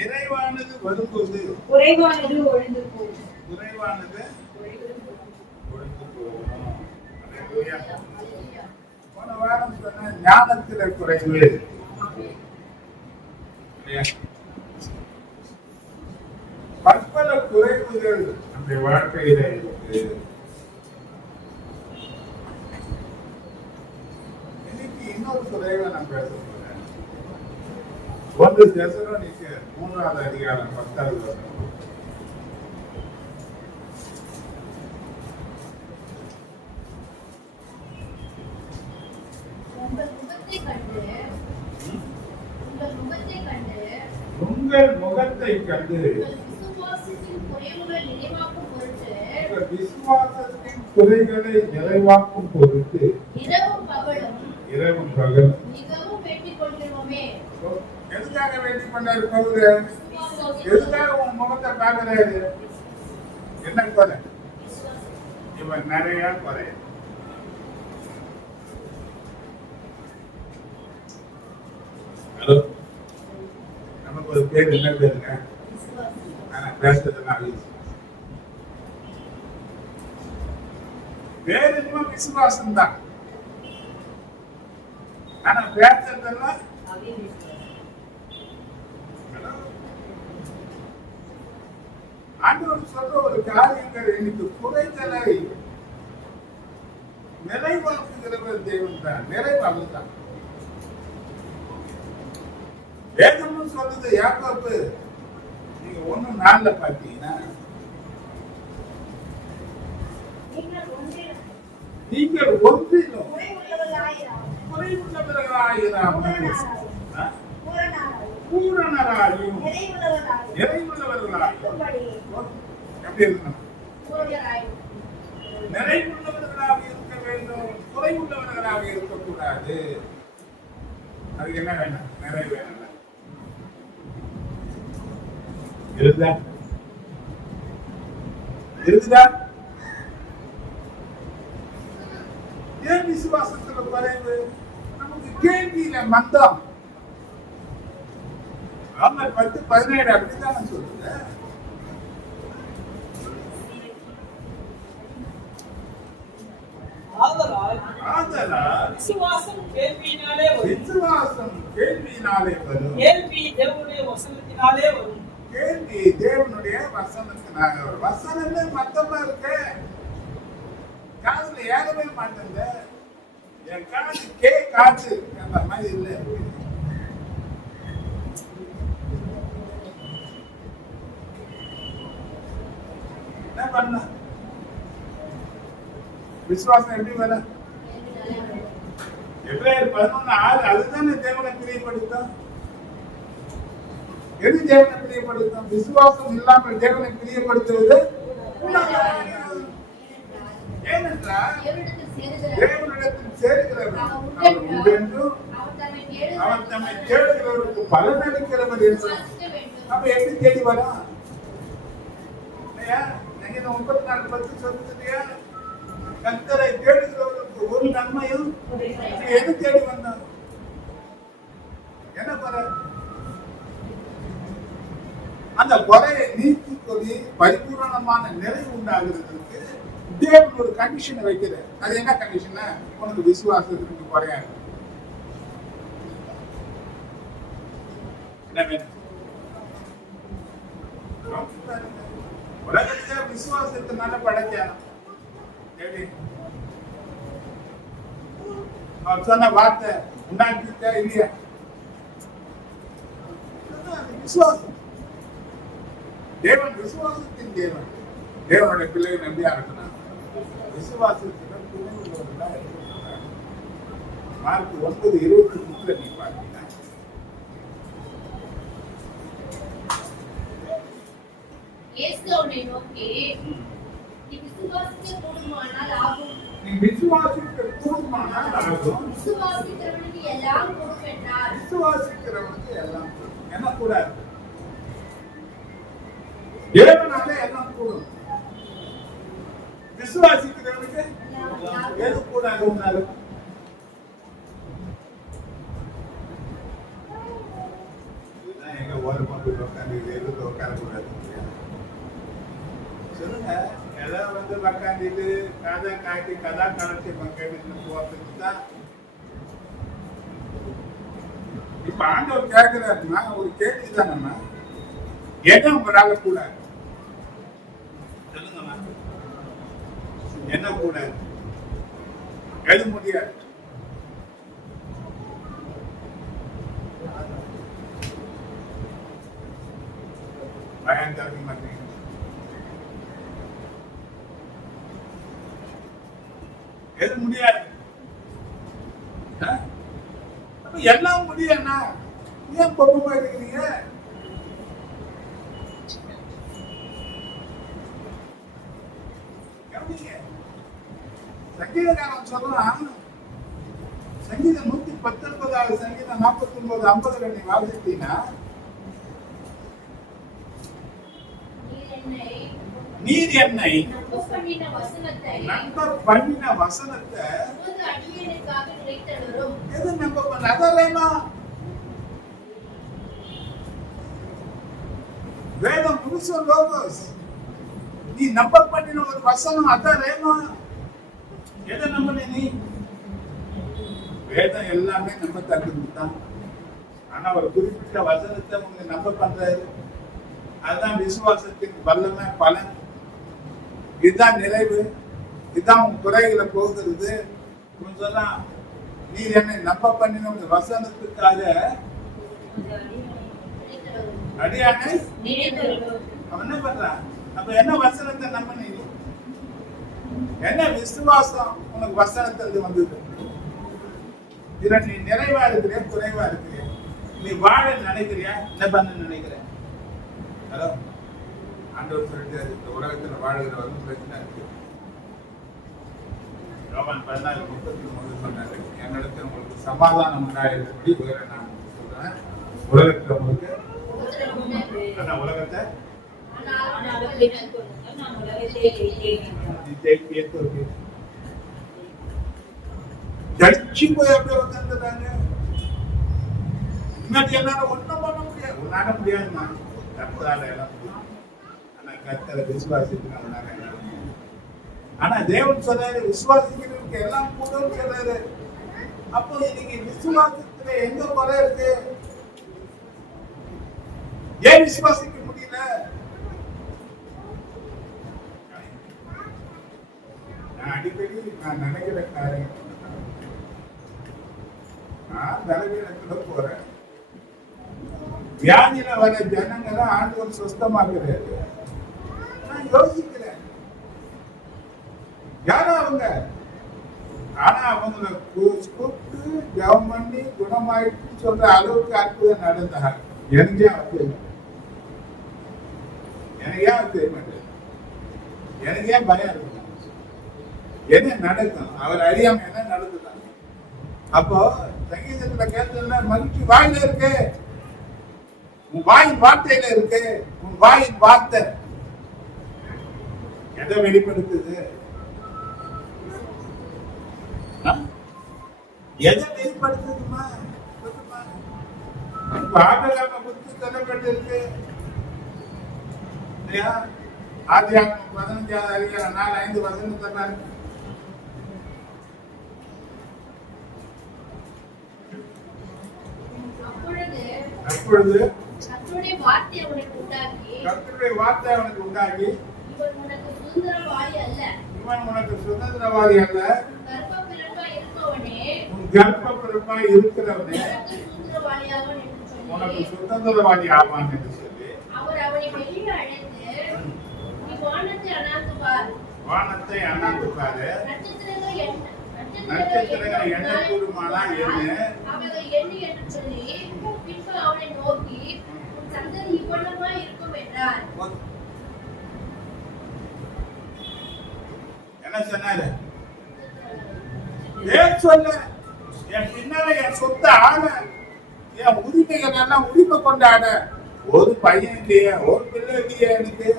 நிறைவானது வரும்போது குறைவானது ஒழிந்து போகும். குறைவானது ஒழிந்து போகும். போன வாரம் சொன்ன ஞானத்தில குறைவு, பற்பல குறைவுகள் நம்முடைய வாழ்க்கையில இருக்கு. இன்னைக்கு இன்னொரு குறைவை நான் பேச போறேன். 1 தெசலோனிக்கர் 3வது அதிகாரம் 10வது வசனம். உங்கள் முகத்தை கண்டு விசுவாசத்தின் குறைகளை நிறைவாக்கும் பொருட்டு இரவும் பகலும் எதுக்காக வேண்டிக் கொண்டாரு பவுல்? எதுக்காக உன் முகத்தை பார்க்கிறாரு? என்ன குறை? இவன் நிறைய குறை. ஹலோ, நமக்கு ஒரு பேர் என்ன பேருங்க? ஆனா பேசுறதுலாம் பேர் என்னமோ விசுவாசம் தான், ஆனா பேசுறதெல்லாம் ஆண்டவர் சொல்ற ஒரு காரியங்கள் இன்னைக்கு குறைகளை நிறைவாக்குகிறவர் தேவன் தான். நிறைவாக தான் வேதமும் சொல்லுது. யாக்கோபு நீங்க 1:4 பாத்தீங்கன்னா, நீங்கள் ஒன்றிலும் குறைவுள்ளவர்களாயிராமல் பூரணராயும் நிறைவுள்ளவர்களாயும் எப்படி இருக்கணும்? நிறைவுள்ளவர்களாக இருக்க வேண்டும், குறைவுள்ளவர்களாக இருக்கக்கூடாது. அதுக்கு என்ன வேணும்? நிறைவு வேணும். இருக்குதா? ஏன் விசுவாசத்துல குறைவு? நமக்கு கேள்வியில மந்தம். ரோமர் 10:17 அப்படித்தான் சொல்லுங்க. ஆதலால் விசுவாசம் கேள்வியினாலே வரும். கேள்வி தேவனுடைய வசனத்தினாலே வரும். கேள்வி தேவனுடைய வசனத்தினால வரும். வசனமே மத்தமா இருக்கு, காதுல ஏறவே மாட்டேங்க. என் காது காது அந்த மாதிரி இல்லை. என்ன பண்ண? விசுவாசம் எப்படி வர? எபிரேயர் 11:6 அதுதானே தேவனை பிரியப்படுத்தும். எது தேவனை பிரியப்படுத்தும்? விசுவாசம் இல்லாமல் தேவனை பிரியப்படுத்துவது. ஏனென்றால் தேவனிடத்தில் சேர்க்கிறவர் அவர் உண்டென்றும் அவர் தம்மை தேடுகிறவருக்கு பலன் அளிக்கிறவர் என்றும். அப்ப எப்படி தேடி வரும்? 34:10 சொல்லுது இல்லையா? கர்த்தரை தேடுகிறவர்களுக்கு ஒரு நன்மையும். எது தேடி வந்தோம்? என்ன குறை? அந்த குறையை நீக்கி கொள்ளி பரிபூரணமான நிறைவு உண்டாகிறதுக்கு தேவன் ஒரு கண்டிஷனை வைக்கிறார். அது என்ன கண்டிஷன்? உனக்கு விசுவாசத்துக்கு குறையாது. என்ன வேணும்? உலகத்துல விசுவாசத்தினால படைச்சான். அவர் சொன்ன வார்த்தை உண்டாக்கிட்டா இல்லையா? விசுவாசம். தேவன் விசுவாசத்தின் தேவன். தேவனுடைய பிள்ளைகள் நம்பியா இருக்கணும். விசுவாசத்தின் துணை மார்க் 9:23 நீ பார்த்தீங்கன்னா, இயேசு அவனை நோக்கி, நீ விசுவாசிக்க கூடுமானால் ஆகும். விசுவாசிக்கிறவனுக்கு எல்லாம் கூடும் என்றார். விசுவாசிக்கிறவனுக்கு எல்லாம் என்ன கூடாது? தேவனாலே எல்லாம் கூடும். விசுவாசிக்கிறவனுக்கு எது கூடாது? இதுதான் எங்க ஓரமாக பீப்புள் உட்காந்து எதுக்கு உட்காரக்கூடாது சொல்லுங்க. ஏதோ வந்து உட்காந்துட்டு கதை காட்டி கதா காலட்சேபம் கேட்டுட்டு போறதுக்கு தான். இப்ப ஆண்டவர் கேட்கிறாருன்னா ஒரு கேள்வி தானம்மா, என்ன உங்களால கூட சொல்லுங்கம்மா, என்ன கூட எது முடியாது? பயம் தரக்க மாட்டீங்க. எது முடியாது? அப்ப எல்லாம் முடியும்னா ஏன் பொறுப்பா இருக்கிறீங்க? சங்கீதக்காரன் சொல்லலாம், சங்கீதம் 119 சங்கீதம் 49 50 நீ வாசித்தீங்கன்னா, நீர் என்னை நண்பர் பண்ணின வசனத்தை எது நம்ப பண்ண அதல்லேமா வேதம் முழுசும் லோகோஸ். நீ நம்ப பண்ணின ஒரு வசனம் அதல்லேமா எதை நம்பல நீ? வேதம் எல்லாமே நம்ம தகுந்துதான். ஆனா ஒரு குறிப்பிட்ட வசனத்தை உங்க நம்ப பண்றாரு. அதுதான் விசுவாசத்தின் வல்லமை பலன். இதுதான் நிறைவு. இதுதான் உன் குறைகளை போகிறது. சொல்லலாம், நீர் என்னை நம்ப பண்ணின வசனத்துக்காக அடியானை அவன் என்ன பண்றான்? அப்ப என்ன வசனத்தை நம்ப நீ? என்ன விசுவாசம் உனக்கு வசனத்திலிருந்து வந்தது? இதுல நீ நிறைவா இருக்கிறியா குறைவா இருக்கிறியா? நீ வாழ நினைக்கிறியா என்ன பண்ண நினைக்கிற? ஹலோ, ஆண்டவர் சொல்லிட்டாரு, இந்த உலகத்துல வாழ்கிறவர்கள் பிரச்சனை இருக்கு. யோவான் 14:33 சொன்னாரு, என்னிடத்தில் உங்களுக்கு சமாதானம் உண்டாயிருக்கும்படி வேற நான் சொல்றேன். உலகத்துல உங்களுக்கு உலகத்தை ஜட்ஜி போய் அப்படியே உட்காந்துறாங்க. இன்னைக்கு என்னால ஒண்ணும் பண்ண முடியாது. உன்னால முடியாதுமா, கர்த்தரால எல்லாம் முடியும். ஆனா கர்த்தரை விசுவாசித்து நம்மளால எல்லாம் முடியும். ஆனா தேவன் சொல்றாரு, விசுவாசிக்கிறவங்களுக்கு எல்லாம் கூடும் சொல்றாரு. அப்போ இன்னைக்கு விசுவாசத்துல எங்க குறை இருக்கு? ஏன் விசுவாசிக்க முடியல? நான் அடிக்கடி நான் நினைக்கிற காரியம், நான் பலவீனத்துல போறேன். வியாதியில வர ஜனங்களை ஆண்டவர் சுத்தமாக்குறாரு. நான் யோசிக்கிறேன், யாரா அவங்க? ஆனா அவங்கள கூப்பிட்டு ஜெபம் பண்ணி குணமாயிட்டு சொல்ற அளவுக்கு அற்புதம் நடந்தாங்க. எனக்கு ஏன் தெரிய மாட்டேன்? எனக்கு ஏன் பயம் இருக்கு? என்ன நடக்கும்? அவர் அறியாம என்ன நடக்குதான்? அப்போ சங்கீதத்துல கேட்டதுல மகிழ்ச்சி வாயில இருக்கு, உன் வாயின் வார்த்தையில இருக்கு. உன் வாயின் வார்த்தை எதை வெளிப்படுத்துது? எதை வெளிப்படுத்துதுமா? ஆபிரகாமை குறித்து சொல்லப்பட்டிருக்கு இல்லையா? ஆதியாகமம் 15வது அதிகாரம் 4-5 வசனத்தை பாருங்க. அப்பொழுது கர்த்தருடைய வார்த்தை அவனுக்கு உண்டாகி, இவன் உனக்கு சுதந்திரவாதி அல்ல, உன் கர்ப்பப்பிறப்பாய் இருக்கிறவனே உனக்கு சுதந்திரவாதி ஆவான் என்று சொல்லி வானத்தை அண்ணாந்து பாரு, நட்சத்திரங்கள் என்ன கூடுமானா எண்ணு என்று சொல்லி பின்பு அவனை நோக்கி உன் சந்ததி இவ்வளவாய் இருக்கும் என்றார். என்ன சொன்னாரு? ஏன் சொல்ல? என் பின்னால என் சொந்த ஆள, என் உரிமைகள் எல்லாம் உரிமை கொண்டாட ஒரு பையன் இல்லையா, ஒரு பிள்ளை இல்லையா எனக்கு?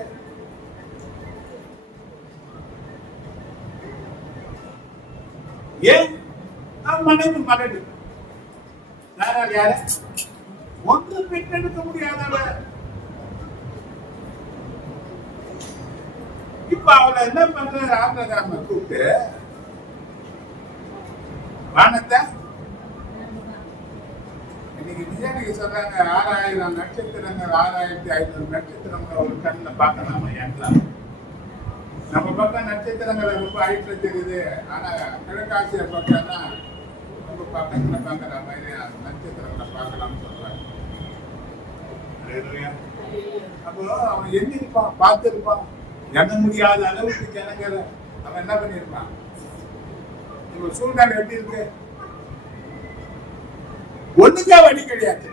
ஏன் மனைவி மலடு யாரு ஒன்று பெற்றெடுக்க முடியாதவ, இப்ப அவளை என்ன பண்ற ஆபிரகாம கூப்பிட்டு வானத்தை இன்னைக்கு விஞ்ஞானிக்கு சொல்றாங்க 6000 நட்சத்திரங்கள் 6500 நட்சத்திரங்களை ஒரு கண்ணில் பார்க்கலாமா ஏன்லாம் நம்ம பக்கம் நட்சத்திரங்களை ரொம்ப ஹைட்ல தெரியுது ஆனா கிழக்காசிய பக்கம்னா ரொம்ப பக்கத்துல பார்க்கற மாதிரி நட்சத்திரங்களை பார்க்கலாம்னு சொல்றாங்க. அப்போ அவன் எண்ணிருப்பான் பார்த்திருப்பான் எண்ண முடியாத அளவுக்கு ஜனங்களை அவன் என்ன பண்ணிருப்பான். இப்ப சூழ்நிலை எப்படி இருக்கு ஒண்ணுக்கா வழி கிடையாது.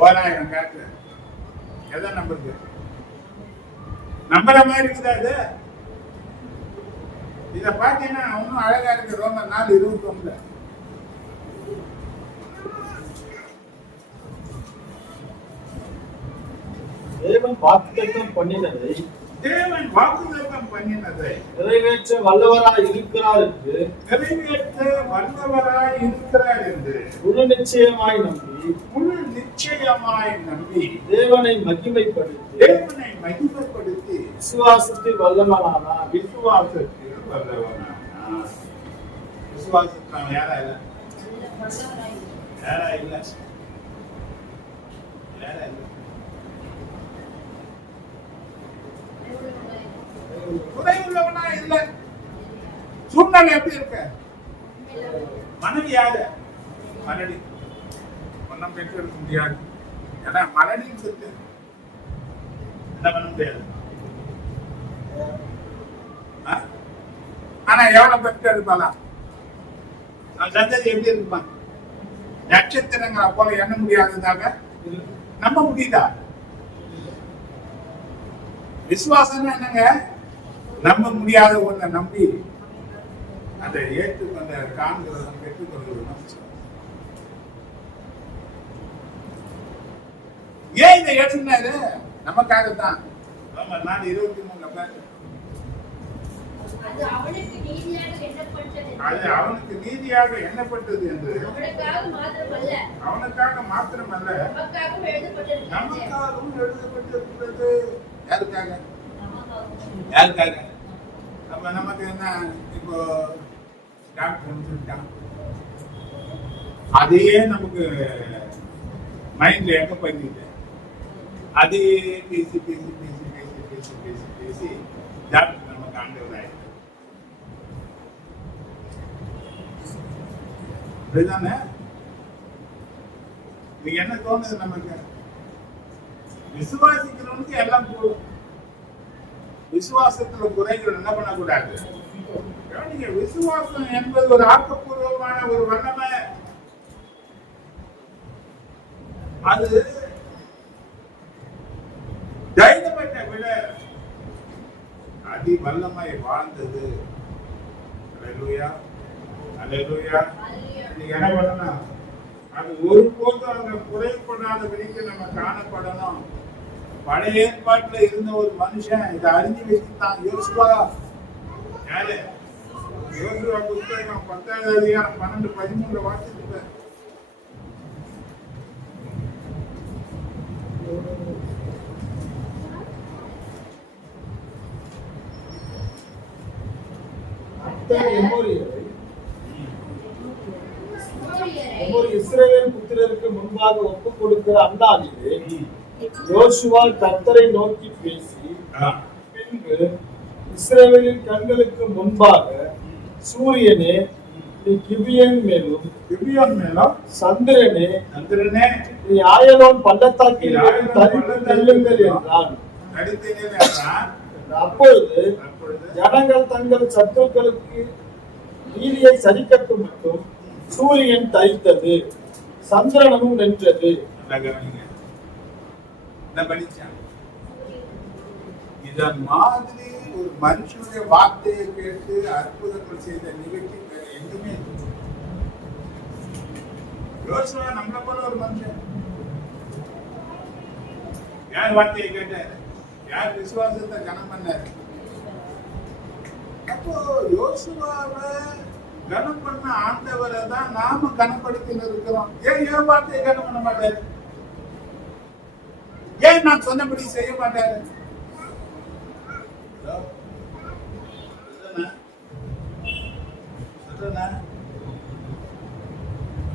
போராயிரம் காட்டு எதை நம்புறது நம்புற மாதிரி இருக்குதா அது. இத பாத்தீங்கன்னா ஒன்னும் அழகா இருக்கு. ரோமர் 4:29 தேவன் வாக்குத்தத்தம் பண்ணினதை நிறைவேற்ற வல்லவராய் இருக்கிறார் என்று முழு நிச்சயமாய் நம்பி தேவனை மகிமைப்படுத்தி விசுவாசத்தில் வல்லவனானார். விசுவாசத்தில் யாரா இல்ல யாரா இல்ல யாரா இல்ல குறை உள்ளவனா இல்ல. சூழ்நிலை எப்படி இருக்க மனைவி யாரு மலடி ஒன்னும் பெற்று இருக்க முடியாது. ஏன்னா மலடின்னு சொல்லிட்டு என்ன பண்ண முடியாது. ஆனா எவ்வளவு பெற்று இருப்பாலாம் சந்ததி எப்படி இருப்பான். நட்சத்திரங்களை போல எண்ண முடியாததாக நம்ப முடியுதா. விசுவாசம் என்னங்க நம்ப முடியாத ஒன்றை நம்பி அதை ஏற்றுக்கொண்ட காண்கிறதும் பெற்றுக்கொள்வதும். ஏன் இதை ஏற்றுனாரு நமக்காகத்தான். 4:23 அது அவனுக்கு நீதியாக எண்ணப்பட்டது என்று அவனுக்காக மாத்திரமல்ல நமக்காகவும் எழுதப்பட்டிருக்கிறது. யாருக்காக யாருக்காக. அப்ப நமக்கு என்ன இப்போ டாக்டர் சொல்லிட்டான் அதையே நமக்கு மைண்ட்ல எங்க பண்ணிட்டு அதே பேசி பேசி பேசி பேசி பேசி பேசி பேசி டாக்டர் நமக்கு ஆண்டவர் ஆயிடுச்சு. அப்படிதானே. நீங்க என்ன தோணுது நமக்கு விசுவாசிக்கிறவனுக்கு எல்லாம் போடும். விசுவாசத்துல குறைகள் என்ன பண்ணக்கூடாது. நீங்க விசுவாசம் என்பது ஒரு ஆக்கப்பூர்வமான ஒரு வல்லமை. அது தைரியப்பட்ட விட அதி வல்லமை வாழ்ந்தது. அல்லேலூயா அல்லேலூயா. நீங்க என்ன பண்ணணும் அது ஒருபோதும் அங்க குறைபடாத வரைக்கும் நம்ம காணப்படணும். பழைய ஏற்பாட்டுல இருந்த ஒரு மனுஷன் இதை அறிஞ்சு வச்சுட்டான். யோசுவா யாரு யோசுவா புத்தகம் 10வது அதிகாரம் 12-13 வாசிச்சுட்டேன். இஸ்ரவேல் புத்திரருக்கு முன்பாக ஒப்புக் கொடுக்கிற அந்நாளிலே யோசுவா கர்த்தரை நோக்கி பேசி பின்பு இஸ்ரவேலின் கண்களுக்கு முன்பாக சூரியனே நீ கிபியோன் மேலும் சந்திரனே நீ ஆயலோன் பள்ளத்தாக்கில் தள்ளுங்கள் என்றான். அப்பொழுது ஜனங்கள் தங்கள் சத்துருக்களுக்கு நீதியை சரிக்கட்டும் மட்டும் சூரியன் தரித்தது, சந்திரனும் நின்றது. இதன் மாதிரி ஒரு மனுஷனுடைய வார்த்தையை கேட்டு அற்புதங்கள் செய்த நிகழ்ச்சி எங்குமே யோசுவா நம்மளை போல ஒரு மனுஷன். யார் வார்த்தையை கேட்டாரு? யார் விசுவாசத்தை கனம் பண்ணாரு? அப்போ யோசுவாவை கனம் பண்ண ஆண்டவரை தான் நாம கனப்படுத்தி இருக்கிறோம். ஏன் வார்த்தையை கனம் பண்ண மாட்டாரு? ஏன் நான் சொன்னபடி செய்ய மாட்டாரு?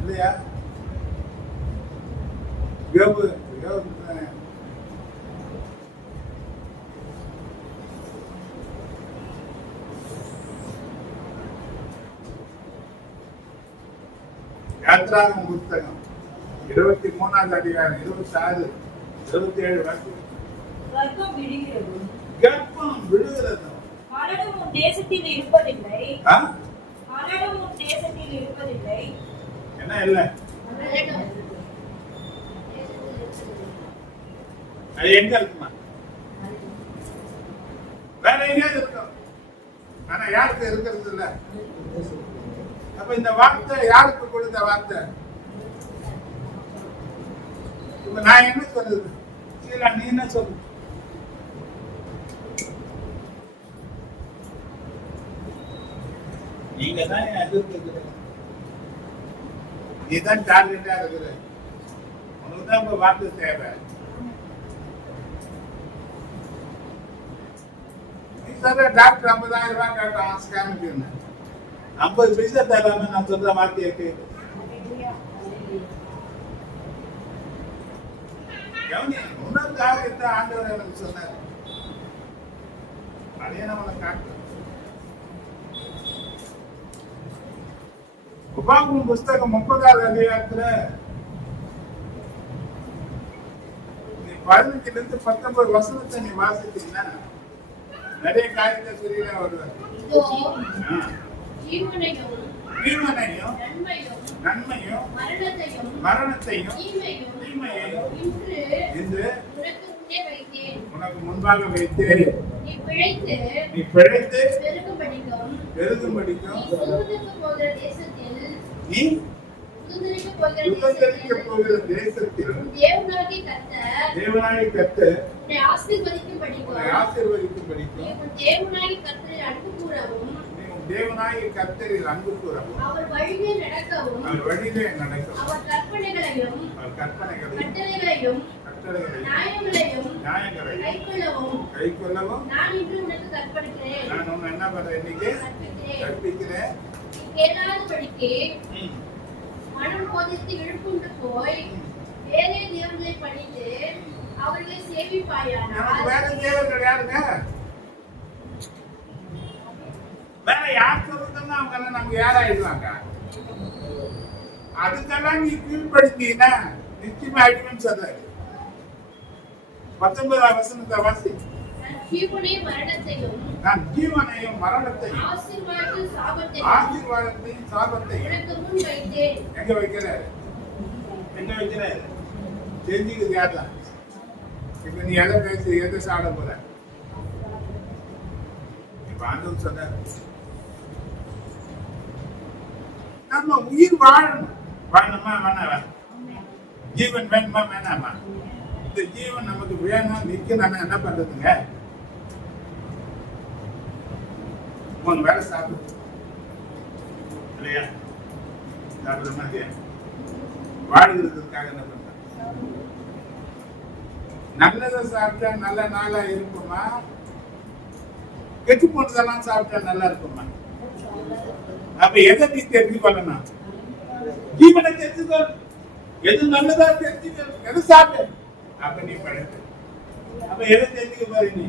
இல்லையா? யாத்ராகம புத்தகம் 23ஆம் அதிகாரம் 26, 27 வாக்கியம். கர்ப்பம் விடுகிறது. கர்ப்பம் விடுகிறது. மரணம் உன் தேசத்தில் இருப்பதில்லை. ஆ? மரணம் உன் தேசத்தில் இருப்பதில்லை. என்ன இல்ல? அது எங்க இருக்குமா? வேற எங்கேயாவது இருக்கும். ஆனா யாருக்கு இருக்கிறது இல்ல. அப்ப இந்த வார்த்தை யாருக்கு கொடுத்த வார்த்தை? இப்ப நான் என்ன சொல்றது? சீலா, நீ என்ன சொல்லு? நீங்க தான் எதிர்த்து, நீதான் டார்கெட்டா இருக்குது. உனக்கு தான் இப்ப வார்த்தை தேவை. நீ சொல்ற டாக்டர் 50,000 ரூபாய் கேட்டான் ஸ்கேனுக்கு, 50 பைசா தராம நான் சொல்ற வார்த்தையை கேட்கு. இன்னொரு காரியத்தை ஆண்டவர் எனக்கு சொன்னார். அதே நம்மளை காட்டு. உபாகமம் புஸ்தகம் 30ஆவது அதிகாரத்துல 15 to 19 வசனத்தை நீ வாசித்தீங்கன்னா நிறைய காரியத்தை சொல்லியே வருவார். ஜீவனையும் நன்மையும் மரணத்தையும் தீமையையும் இன்று உனக்கு முன்பாக வைத்து நீ பிழைத்து பெருகும்படிக்கும் நீ சுதந்தரிக்கப் போகிற தேசத்தில் தேவனாகிய கர்த்தர் உன்னை ஆசீர்வதிக்கும்படிக்கும் தேவனாகிய கர்த்தரில் அன்பு கூறவும் அவர் வழியிலே நடக்கவும் அவர் கற்பனைகளையும் கட்டளைகளையும் நியாயங்களையும் கைக்கொள்ளவும் நான் இன்று உனக்கு கற்பனைக்கிறேன். நான் உன்னை என்ன பண்றேன்? இன்னைக்கு கற்பிக்கிறேன். கேளாதபடிக்கு மனம் போதித்து இழுப்புண்டு போய் வேறே தேவர்களை பணிந்து அவர்களை சேவிப்பாயானால் வேற தேவர்கள் யாருங்க? வேற யார் சொல்றதுன்னா அவங்க எல்லாம் நமக்கு யாராயிடுவாங்க. அதுக்கெல்லாம் நீ கீழ்படுத்தீங்கன்னா நிச்சயமா ஆயிடுவேன்னு சொல்றாரு. 19ஆம் வசனத்தை வாசி. நான் ஜீவனையும் மரணத்தையும் ஆசீர்வாதத்தையும் சாபத்தையும் எங்க வைக்கிறாரு? தெரிஞ்சுக்கு கேட்டான். இப்ப நீ எதை பேசி எதை சாட போற? இப்ப ஆண்டவன் சொன்னார், நம்ம உயிர் வாழணும். வாழணுமா வேணாவா? ஜீவன் வேணுமா வேணாமா? இந்த ஜீவன் நமக்கு வேணும் நிக்கணும். என்ன பண்றதுங்க? உங்க வேலை சாப்பிடு இல்லையா? சாப்பிடுற மாதிரி வாழ்கிறதுக்காக என்ன பண்ற? நல்லதை சாப்பிட்டா நல்ல நாளா இருக்குமா? கெட்டு போனதெல்லாம் சாப்பிட்டா நல்லா இருக்குமா? அப்ப எதை நீ தெரிஞ்சு கொள்ளணும்? ஜீவனை தெரிஞ்சுக்கோ. எது நல்லதா தெரிஞ்சுக்கோ. எது சாப்பிட்டு அப்ப நீ படைத்து அப்ப எதை தெரிஞ்சுக்க பாரு நீ.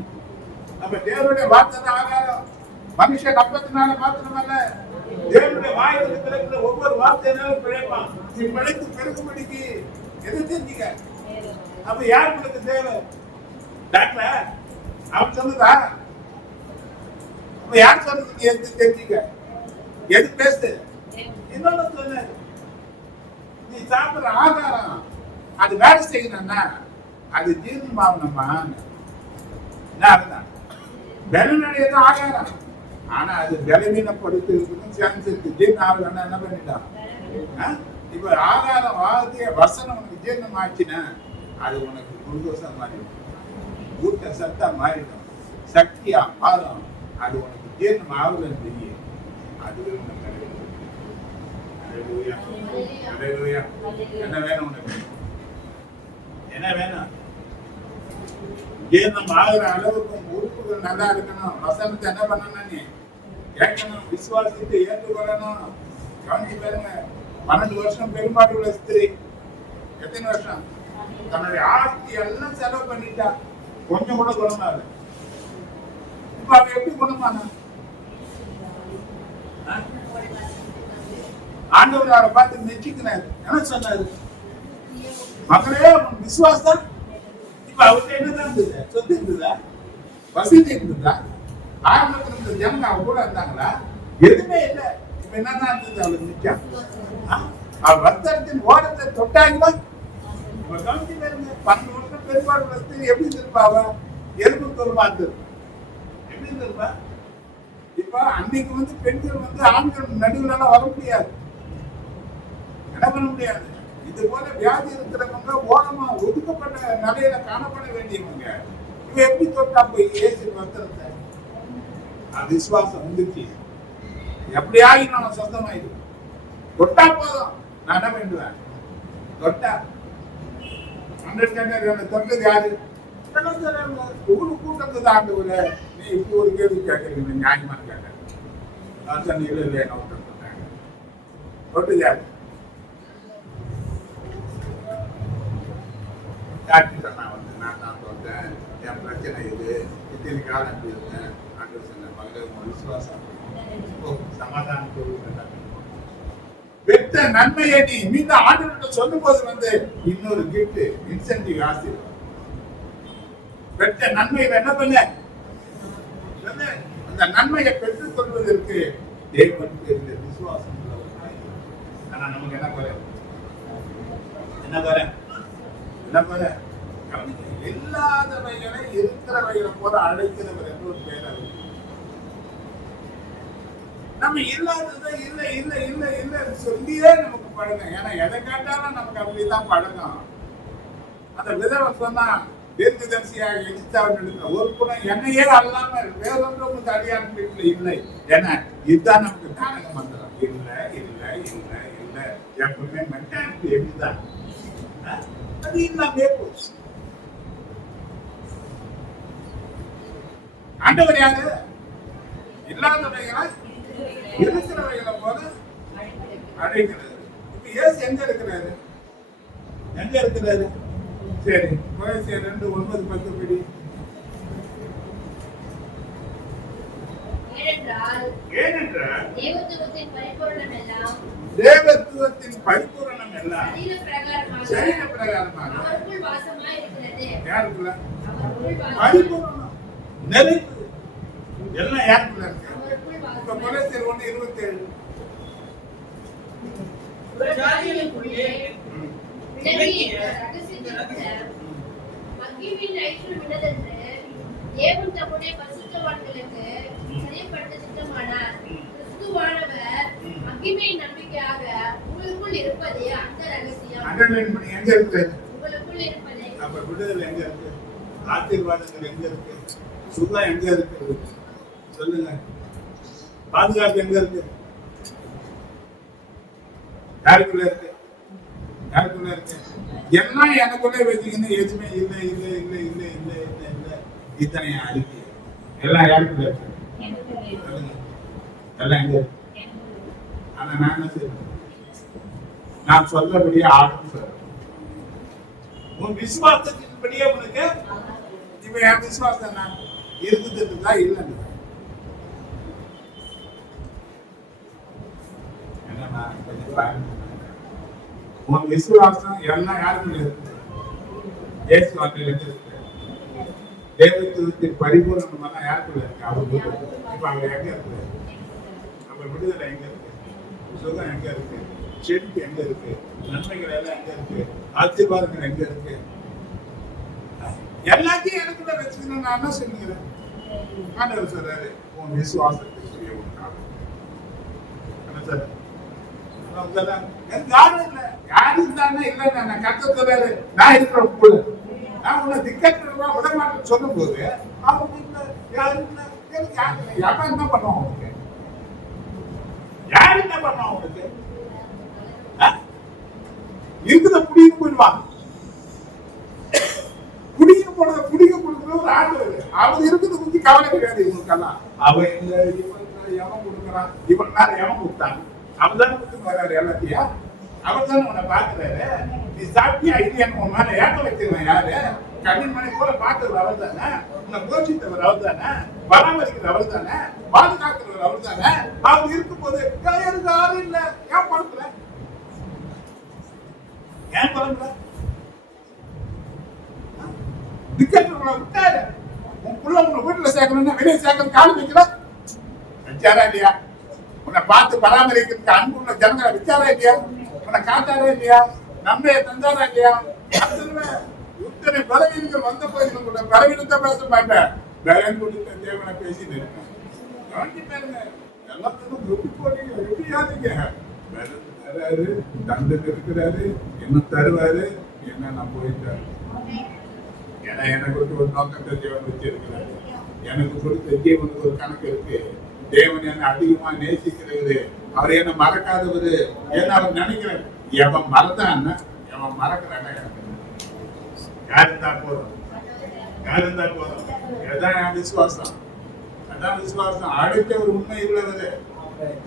அப்ப தேவனுடைய வார்த்தை தான் ஆகாரம். மனுஷன் நம்பத்தினால மாத்திரமல்ல, தேவனுடைய வாயிலிருந்து பிறகுற ஒவ்வொரு வார்த்தையினாலும் பிழைப்பான். நீ பிழைத்து பெருகும்படிக்கு எதை தெரிஞ்சுக்க. அப்ப யார் உனக்கு தேவை? டாக்டர் அவன் சொன்னதா? அப்ப யார் சொன்னது? நீ எது தெரிஞ்சுக்க. எது பேசு? இன்னொன்னு சொன்ன, நீ சாப்பிடுற ஆகாரம் அது வேலை செய்யணும்னா அது ஜீரணமாகணுமா? அதுதான் பலனடையதான் ஆகாரம். ஆனா அது பலவீனப்படுத்துறதுக்கும் சான்ஸ் இருக்கு. ஜீரணம் ஆகலன்னா என்ன பண்ணிட்டான்? இப்ப ஆகாரம் வார்த்தைய வசனம் உனக்கு ஜீரணம் ஆச்சுன்னா அது உனக்கு குளுக்கோஸா மாறிடும், ஊட்ட சத்தா மாறிடும், சக்தியா மாறும். அது உனக்கு ஜீரணம் ஆகலன்னு தெரியும். அதுவே உனக்கு என்ன வேணும்? உனக்கு என்ன வேணும்? ஏன் நம்ம ஆகிற அளவுக்கு உறுப்புகள் நல்லா இருக்கணும். வசனத்தை என்ன பண்ணணும்? நீ கேட்கணும், விசுவாசித்து ஏற்றுக்கொள்ளணும். கவனிச்சு பாருங்க, 12 வருஷம் பெரும்பாடுள்ள ஸ்திரீ எத்தனை வருஷம் தன்னுடைய ஆஸ்தி எல்லாம் செலவு பண்ணிட்டா, கொஞ்சம் கூட குணமாகல. இப்ப அவ எப்படி குணமானா? ஆண்டவர் அவரை பார்த்து மெச்சிக்கிறாரு. என்ன சொன்னாரு? மகளே, விசுவாசம். இப்ப அவர்கிட்ட என்னதான் இருந்தது? சொத்து இருந்ததா? வசதி இருந்ததா? ஆரம்பத்துல இருந்த ஜனங்க அவ கூட இருந்தாங்களா? எதுவுமே இல்லை. இப்ப என்னதான் இருந்தது அவளுக்கு நிச்சயம்? அவள் வஸ்திரத்தின் ஓரத்தை தொட்டாங்களா? 12 வருஷம் பெரும்பாடு வஸ்து எப்படி திருப்பாவ? எலும்பு தோல்வா இருந்தது. எப்படி திருப்பா? இப்ப அன்னைக்கு பெண்கள் ஆண்கள் நடுவில் எல்லாம் வர முடியாது, என்ன பண்ண முடியாது. இது போல வியாதி இருக்கிறவங்க ஓரமா ஒதுக்கப்பட்ட நிலையில காணப்பட வேண்டியவங்க இவ எப்படி தொட்டா போய் ஏசு வஸ்திரத்தை? அது விசுவாசம் வந்துச்சு. எப்படியாகி நான் சொந்தமாயிடும். தொட்டா போதும், நான் என்ன பண்ணுவேன்? தொட்டா அண்டர்ஸ்டாண்டர் தொட்டது யாரு? உங்களுக்கு கூட்டத்தை தான் ஆண்டு. நீ இப்படி ஒரு கேள்வி கேட்கறீங்க, நியாயமான கேட்க இல்லை தொட்டது யாரு? டாக்டர் நான் தான் தொட்டேன், என் பிரச்சனை இது, இத்தனை காலம் அப்படி இருந்தேன். ஆண்டு சொன்ன மகளிர் விசுவாசம் சமாதானம் பெற்ற நன்மையை நீ மீண்டும் ஆண்டவர்கிட்ட சொல்லும் போது இன்னொரு கிஃப்ட் இன்சென்டிவ் ஆஸ்தி. பெற்ற நன்மையை என்ன பண்ண? அந்த நன்மையை பெற்றுக் கொள்வதற்கு தேவனுக்கு இருந்த விசுவாசம். ஆனா நமக்கு என்ன குறை? என்ன குறை? என்ன குறை? இல்லாதவைகளை இருக்கிறவைகளை போல அழைக்கிறவர் என்று ஒரு பேர் அது. நம்ம இல்லாததை இல்லை இல்லை இல்லை இல்லை சொல்லியே நமக்கு பழகம். ஏன்னா எதை கேட்டாலும் நமக்கு அப்படிதான் பழகம். அந்த விதவை சொன்னா தீர்க்கதரிசியாக எதிர்த்தவர்களுக்கு ஒரு குணம் என்னையே அல்லாம வேறொன்றும் அடியான் வீட்டுல இல்லை. ஏன்னா இதுதான் நமக்கு தாரக மந்திரம். இல்லை இல்லை இல்லை இல்லை எப்பவுமே மென்டாலிட்டி எப்படிதான் அது இல்லாமே போச்சு. ஆண்டவர் யாரு? இல்லாதவைகளை இருக்கிறவைகளை போல அழைக்கிறது. இப்ப இயேசு எங்க இருக்கிறாரு? எங்க இருக்கிறாரு? சரி, கொலோசியர் 2:9-10 படி. ஏனென்றால் தேவத்துவத்தின் பரிபூரணம் எல்லாம் சரீர பிரகாரமாக அவருக்குள் வாசமாய் இருக்கிறது. யாருக்குள்ள? பரிபூரணம் நிறைவு எல்லாம் யாருக்குள்ள இருக்கு? இப்ப கொலோசியர் 1:27 தேவன் தம்முடைய பரிசுத்தவான்களுக்கு செயல்பட்ட திட்டமானார். கிறிஸ்துவானவர் மகிமையின் நம்பிக்கையாக உங்களுக்குள் இருப்பதே அந்த ரகசியம். எங்க இருக்கு? உங்களுக்குள் இருப்பதே. அப்ப விடுதலை எங்க இருக்கு? ஆசீர்வாதங்கள் எங்க இருக்கு? சுகம் எங்க இருக்கு? சொல்லுங்க. பாதுகாப்பு எங்க இருக்கு? யாருக்குள்ள இருக்கு? யாருக்குள்ள இருக்கு? எல்லாம் எனக்குள்ளே வச்சுக்கணும். எதுவுமே இல்லை இல்லை இல்லை இல்லை இல்லை இல்லை இல்லை இத்தனை அறிக்கை எல்லாம் யாருக்குள்ள இருக்கு? எல்லாம் எங்க இருக்கு? ஆனா நான் என்ன செய்யணும்? நான் சொல்லபடியே ஆடும் சொல்றேன். உன் விசுவாசத்தின்படியே உனக்கு இப்ப என் விசுவாசம் நான் இருக்குதுன்றதா இல்லைன்னு உன் விசுவாசம் எல்லாம் யாருக்குள்ள இருக்கு? இயேசு வார்த்தையில இருக்கு. தேவத்துவத்தின் பரிபூரணம் எல்லாம் யாருக்குள்ள இருக்கு? அவர் இப்ப அவங்க எங்க இருக்கு? நம்ம விடுதலை எங்க இருக்கு? சுகம் எங்க இருக்கு? செழிப்பு எங்க இருக்கு? நன்மைகள் எல்லாம் எங்க இருக்கு? ஆசீர்வாதங்கள் எங்க இருக்கு? எல்லாத்தையும் எனக்குள்ள வச்சுக்கணும். நான் என்ன சொல்லுகிறேன்? ஆண்டவர் சொல்றாரு, உன் விசுவாசத்துக்குரிய ஒரு காலம். என்ன சார்? எனக்கு யாரும் இல்லை. யாரு இருந்தானே இல்லை. நான் கத்த சொல்றாரு, நான் இருக்கிற கூட நான் உன்னை திக்கட்டுவா விட மாட்டேன்னு சொல்லும் போது அவங்க இல்லை, யாரும் இல்லை. எனக்கு யாரு இல்லை. யாரா என்ன பண்ணுவான் அவனுக்கு? யாரு என்ன பண்ணுவான் அவனுக்கு? இருக்குத புடிங்க போயிடுவான். புடிங்க போனதை புடிங்க உள்ளூர் ஆண்டவர் அவர் இருக்கிறத பத்தி கவலை கிடையாது இவங்களுக்கெல்லாம். அவன் இல்ல இவன் எவன் கொடுக்குறான், இவன் நேரம் எவன் கொடுத்தான், அவன் தானே கொடுத்து வர்றாரு எல்லாத்தையும். அவர் தானே உன்னை பாக்குறாரு. நீ சாப்பிட்டியா இல்லையான்னு உன் மேல ஏக்க வைக்கிறவன் யாரு? கண்ணின் மணி போல பார்த்தவர் அவர் தானே, உன்னை போஷித்தவர் அவர் தானே, பராமரிக்கிறவர் அவர் தானே, பாதுகாக்கிறவர் அவர் தானே. அவர் இருக்கும் போது எனக்கு யாரும் இல்ல, ஏன் பழக்கல, ஏன் பழக்கல? விக்கெட்டுகளை விட்டாரு. உன் புள்ள உன்னை வீட்டுல சேர்க்கணும்னா வெளியே சேர்க்கணும் கால் வைக்கல வச்சாரா இல்லையா? உன்னை பார்த்து பராமரிக்கிறதுக்கு அன்புள்ள ஜனங்களை வச்சாரா இல்லையா? உன்னை காட்டாரா இல்லையா? நன்மையை தந்தாரா இல்லையா? இத்தனை பலவீனங்கள் வந்த போது கூட பலவீனத்தை பேச மாட்டேன், பலன் கொடுத்த தேவனை பேசி நிற்பேன். எல்லாத்தையும் எப்படி யாருங்க தராரு, தந்துட்டு இருக்கிறாரு, என்ன தருவாரு, என்ன நான் போயிட்டாரு. ஏன்னா எனக்கு ஒரு நோக்கத்தை தேவன் வச்சிருக்கிறாரு. எனக்கு கொடுத்த ஜீவனுக்கு ஒரு கணக்கு இருக்கு. தேவன் என்ன அதிகமா நேசிக்கிறது, அவர் என்ன மறக்காதவரு, என்ன அவர் நினைக்கிறார். எவன் மறந்தான்னா எவன் மறக்கிறாங்க யாருந்தா போதும், யாருந்தா போதும். அதான் விசுவாசம், அதான் விசுவாசம். அடுத்த ஒரு உண்மை உள்ளவரு,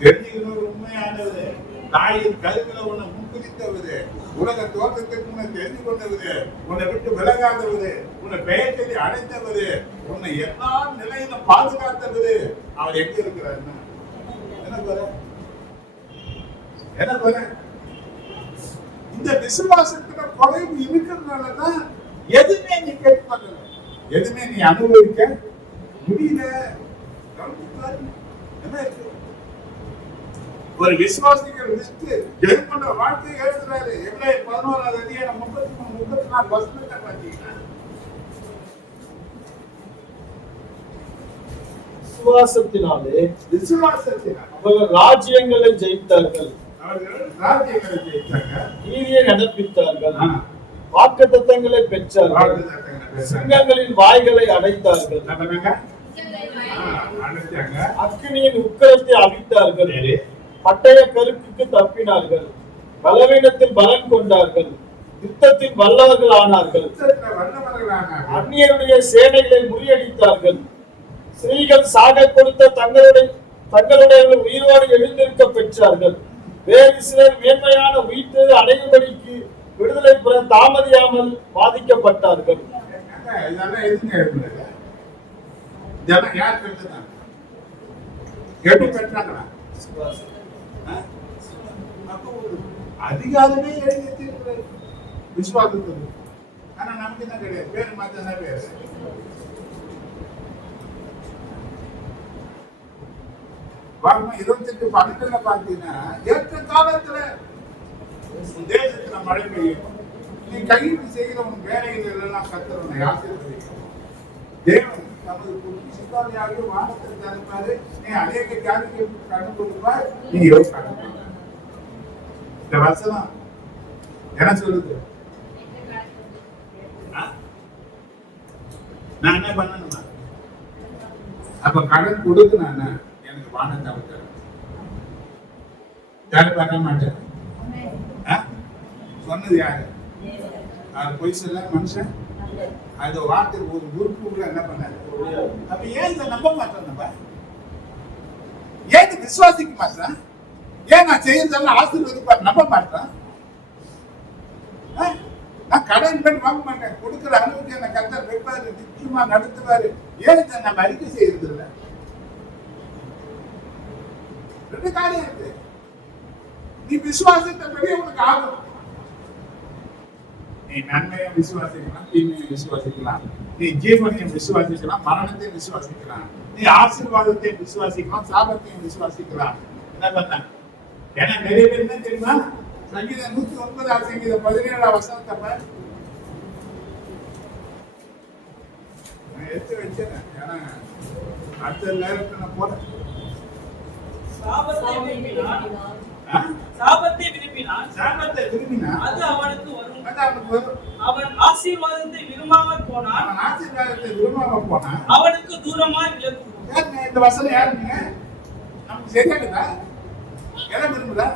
தெரிஞ்சுக்கிற ஒரு உண்மையானவரு, தாயின் கருவில உன்னை முன்குறித்தவரு, உலக தோற்றத்துக்கு உன்னை தெரிந்து கொண்டவரு, உன்னை விட்டு விலகாதவரு, உன்னை பெயர் சொல்லி அழைத்தவரு, உன்னை எல்லா நிலையில பாதுகாத்தவரு. அவர் எங்க இருக்கிறாருன்னா என்ன குறை, என்ன குறை? இந்த விசுவாசத்துல குறைவு இருக்கிறதுனாலதான் எதுவுமே நீ கேட்கல, எதுவுமே நீ அனுபவிக்க முடியல. என்ன இருக்கு? ஒரு விசுவாசிகள் லிஸ்ட் எழுப்பண்ட வார்த்தையை எழுதுறாரு. எவ்வளவு 11வது அதிகாரம் 33-34 வசனத்தை பார்த்தீங்கன்னா, விசுவாசத்தினாலே அவர்கள் ராஜ்யங்களை ஜெயித்தார்கள், நீதியை நடப்பித்தார்கள், வாக்குத்தத்தங்களை பெற்றார்கள், சிங்கங்களின் வாய்களை அடைத்தார்கள், அக்கினியின் உக்கிரத்தை அவித்தார்கள், பட்டய கருப்புக்கு தப்பினார்கள், பலவீனத்தில் பலன் கொண்டார்கள், யுத்தத்தில் வல்லவர்கள் ஆனார்கள், அந்நியருடைய சேனைகளை முறியடித்தார்கள், ஸ்திரீகள் சாக கொடுத்த தங்களுடைய உயிரோடு எழுந்திருக்க பெற்றார்கள், வேறு சிலர் மேன்மையான உயிர்த்து அடையும்படிக்கு விடுதலை பெற தாமதியாமல் பாதிக்கப்பட்டார்கள். அதிகாரமே எழுதி விசுவாசத்துக்கு. ஆனா நமக்கு என்ன கிடையாது, பேரு மாத்தான் பேரு. வார்மா 28:12 பார்த்தீங்கன்னா, ஏற்ற காலத்துல தேசத்துல மழை பெய்யும், நீ கையில் செய்கிற உன் வேலைகள் எல்லாம் கர்த்தர் உன்னை ஆசீர்வதிக்கும். தேவன் நமது சித்தாரியாக வானத்தில் தருப்பாரு, நீ அநேக காரியங்களுக்கு கண்டு கொடுப்பார், நீ யோசிக்க. இந்த வசனம் என்ன சொல்லுது? நான் என்ன பண்ணணுமா? அப்ப கடன் கொடுத்து நான் எனக்கு வானத்தை விட்டுறேன், யாரும் பண்ண மாட்டேன். சொன்னது யாரு? அது பொய் சொல்ல மனுஷன். அது வார்த்தை ஒரு குரூப்புக்குள்ள என்ன பண்ணாரு? அப்ப ஏன் இதை நம்ப மாட்டோம்? நம்ம ஏன் விசுவாசிக்க மாட்டோம்? ஏன் நான் செய்யறதெல்லாம் ஆசீர்வதிப்பார் நம்ப மாட்டேன்? நான் கடன் பண்ணி வாங்க மாட்டேன், கொடுக்குற அளவுக்கு என்ன கர்த்தர் வைப்பாரு, நிச்சயமா நடத்துவாரு. ஏன் இதை நம்ம அறிக்கை செய்யறது இல்லை? ரெண்டு காரியம் இருக்கு. நீ விசுவாசத்தை பெரிய உனக்கு ஆகும். நீ நன்மையும் விசுவாசிக்கலாம், தீமையும் விசுவாசிக்கலாம், நீ ஜீவனையும் விசுவாசிக்கலாம், மரணத்தையும் விசுவாசிக்கலாம், நீ ஆசீர்வாதத்தையும் விசுவாசிக்கலாம், சாபத்தையும் விசுவாசிக்கலாம். என்ன பண்ண? ஏன்னா நிறைய பேர் என்ன தெரியுமா? சங்கீதம் 109 சங்கீதம் 17 வசனத்தை எடுத்து வச்சேன். ஏன்னா அடுத்த நேரத்தில் நான் போறேன். சாபத்தை விரும்பினான் அது அவனுக்கு வரும். அவன் ஆசீர்வாதத்தை விரும்பாமல் போனான், அவனுக்கு தூரமாய் விலகும். இந்த வசனம் யாருங்க நமக்கு சரியாகுதா? எதை விரும்புதா?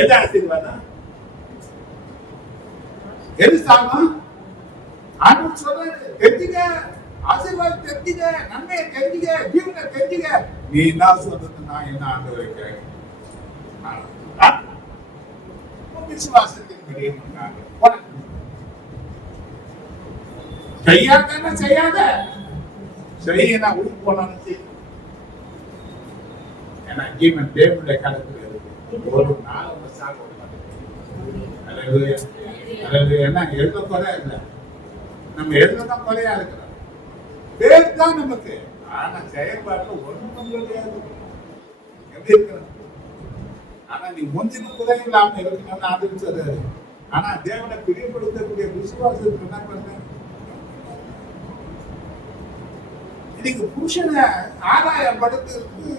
எது ஆசீர்வாதம்? எது சாபம்? ஆண்டவர் சொல்றாரு, தெரிஞ்சுக்க, ஆசீர்வாதம் தெரிஞ்சுக்க, நன்மையை தெரிஞ்சுக்க, ஜீவனை தெரிஞ்சுக்க. நீ என்ன சொல்றது, நான் என்ன ஆண்டவரை கேட்கிறேன். விசுவாசத்தின்படி செய்யாத செய்யாத செய்ய நான் உயிர் போனாலும் செய்யும். ஏன்னா ஜீவன் தேவனுடைய கருத்துல இருக்கு. ஒரு நாள் ஒரு சாக என்ன எழுத குறையா இல்லை, நம்ம எழுததான் குறையா இருக்கிறோம். பேர் தான் நமக்கு, ஆனா செயல்பாட்டுல ஒன்றும் கிடையாது. எப்படி இருக்கிறோம்? ஆனா நீ முந்தின குறை இல்லாம இருக்கணும்னு ஆதரிச்சாரு. ஆனா தேவனை பிரியப்படுத்தக்கூடிய விசுவாசத்துக்கு என்ன பண்ண? இன்னைக்கு புருஷனை ஆதாயப்படுத்துறதுக்கு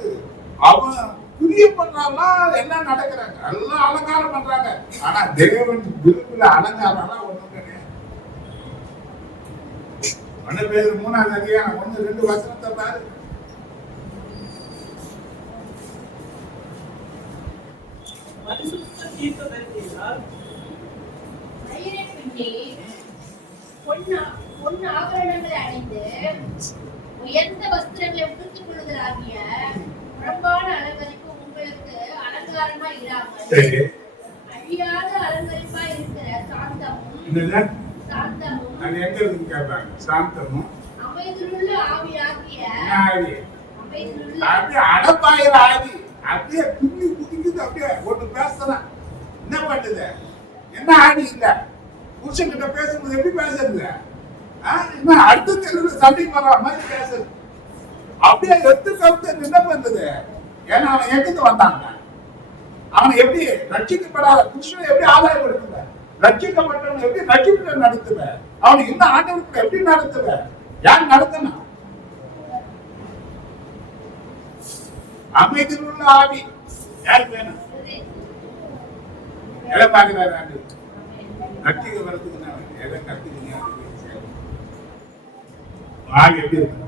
அவன் பிரியப்படுறான்னா எல்லாம் நடக்கிறாங்க, எல்லாம் அலங்காரம் பண்றாங்க. ஆனா தேவன் விரும்புல அலங்காரம் ஒண்ணும் கிடையாது. 1 பேதுரு 3ஆம் அதிகாரம் 1-2 வசனத்தை பாரு. பரிசுத்த தீர்க்கதரிசியால் மயிரை பின்னி பொன் ஆபரணங்களை அணிந்து உயர்ந்த வஸ்திரங்களை உடுத்திக் கொள்வதாகிய புறம்பான அலங்கரிப்பு உங்களுக்கு அலங்காரமா இராமல் அழியாத அலங்கரிப்பா இருக்கிற சாந்தமும் அது எங்க இருக்கு கேட்பாங்க. சாந்தமும் அமைதியுள்ள ஆவியாகிய அப்படியே அடப்பாயிர ஆவி அப்படியே துணி குதிக்குது. அப்படியே ஒன்று பேசுறான், என்ன பண்ணுது? என்ன ஆடி இல்ல புருஷன் கிட்ட பேசும்போது எப்படி பேசுறது? என்ன அடுத்த தெருவில் சண்டை வர்ற மாதிரி பேசுறது. அப்படியே எடுத்து கவுத்து என்ன பண்றது? ஏன்னா அவன் எங்கிட்டு வந்தாங்க, அவனை எப்படி ரட்சிக்கப்படாத புருஷனை எப்படி ஆதாயப்படுத்துவ? ரட்சிக்கப்பட்டவனை எப்படி ரட்சிப்பு நடத்துவ? அவனை இந்த ஆண்டவருக்கு எப்படி நடத்துவ? யார் நடத்தணும்? அமைதியில் உள்ள ஆவி யாருக்கு வேணும்? எதை பாக்குறாரு ஆண்டு? ரட்சிக்க வரதுக்கு எதை கத்துக்கீங்க? ஆவி எப்படி இருக்கு?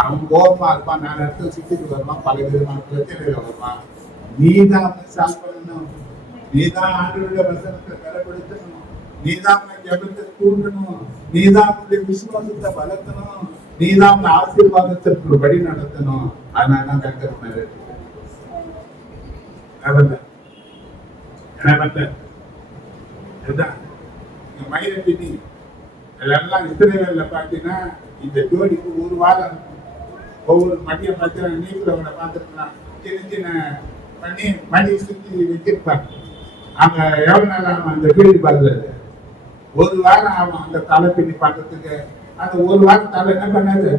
அவன் கோபமா இருப்பான், நான் இடத்துல சுத்திட்டு வருவான், பல விதமான பிரச்சனைகள் வருவான். நீதான் சால்வ் பண்ணணும், நீதான் ஆண்டவருடைய வசனத்தை பலப்படுத்தணும், நீதான் ஜெபத்தை தூண்டணும், நீதான் விசுவாசத்தை வளர்த்தணும், நீதான் ஆசீர்வாதத்திற்கு வழி நடத்தணும். அதனால கர்த்தர் மயிரை பின்னி எல்லாம் இஸ்ரவேல்ல பாத்தீங்கன்னா இந்த ஜோடிக்கு ஒரு வாரம் ஒவ்வொரு மடியை பார்த்து நீக்கிறவங்களை பார்த்துருக்கலாம். சின்ன சின்ன பண்ணி மடியை சுற்றி வச்சிருப்பாங்க. அங்க எவ்வளவு நாள் ஆகும் அந்த ஜோடி பார்க்கறது? ஒரு வாரம் ஆகும் அந்த தலை பின்னி பார்க்கறதுக்கு. அந்த ஒரு வாரம் தலை என்ன பண்ணாது?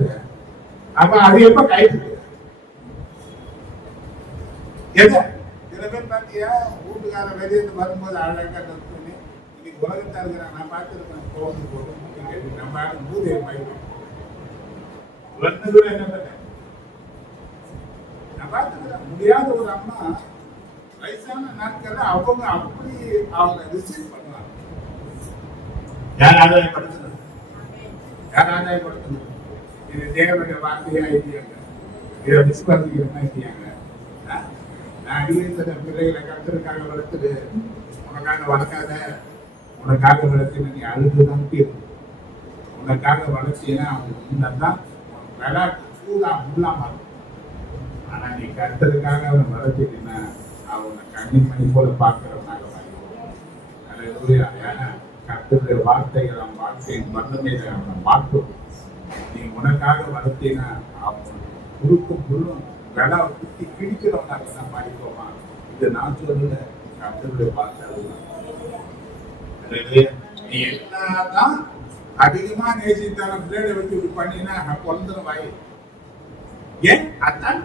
அப்ப அது எப்ப கைட்டு எதை சில பேர் பாத்தியா வீட்டுக்காரன் வெளியிருந்து வரும்போது அழகா பண்ணி இன்னைக்கு உலகத்தா இருக்கிறான். நான் பார்த்துருக்கேன், கோவில் போட்டு நம்ம ஊதிய பயிர் என்ன பண்ண நான் பார்த்துக்கிறேன். முடியாத ஒரு அம்மா வயசான நாட்கள்ல அவங்க அப்படி அவங்க ரிசீவ் பண்ணுவாங்க. யார் ஆதாயப்படுத்தணும்? யார் ஆதாயப்படுத்தணும்? இது தேவனுடைய வார்த்தையா இல்லையாங்க, இதை விசுவாசிக்கிறதா இல்லையாங்க? நான் அடிவயத்துல பிள்ளைகளை கருத்துக்காக வளர்த்துடு, உனக்காக வளர்க்காத, உனக்காக வளர்த்து நீ அழுதுதான் தீரும். உனக்காக வளர்ச்சியா அவங்க தான் விளையாட்டு சூடா முள்ளாம. ஆனா நீ கருத்தருக்காக அவனை வளர்த்தினா அவனை கண்ணிமணி போல பார்க்கிறவனாக ஏன்னா கருத்துடைய வார்த்தைகள் அவன் வாழ்க்கையின் வல்லமையில அவனை மாற்றும். நீ உனக்காக வளர்த்தினா அவன் குறுக்கும் புல்லும் விளா குத்தி கிழிக்கிறவனாக தான் மாறிப்போமா. இது நான் சொல்லல, கருத்துடைய வார்த்தை. நீ என்னதான் அதிகமா நேசித்தான பிளேட வச்சு இப்படி பண்ணினா குழந்தை வாய் ஏன் அதான்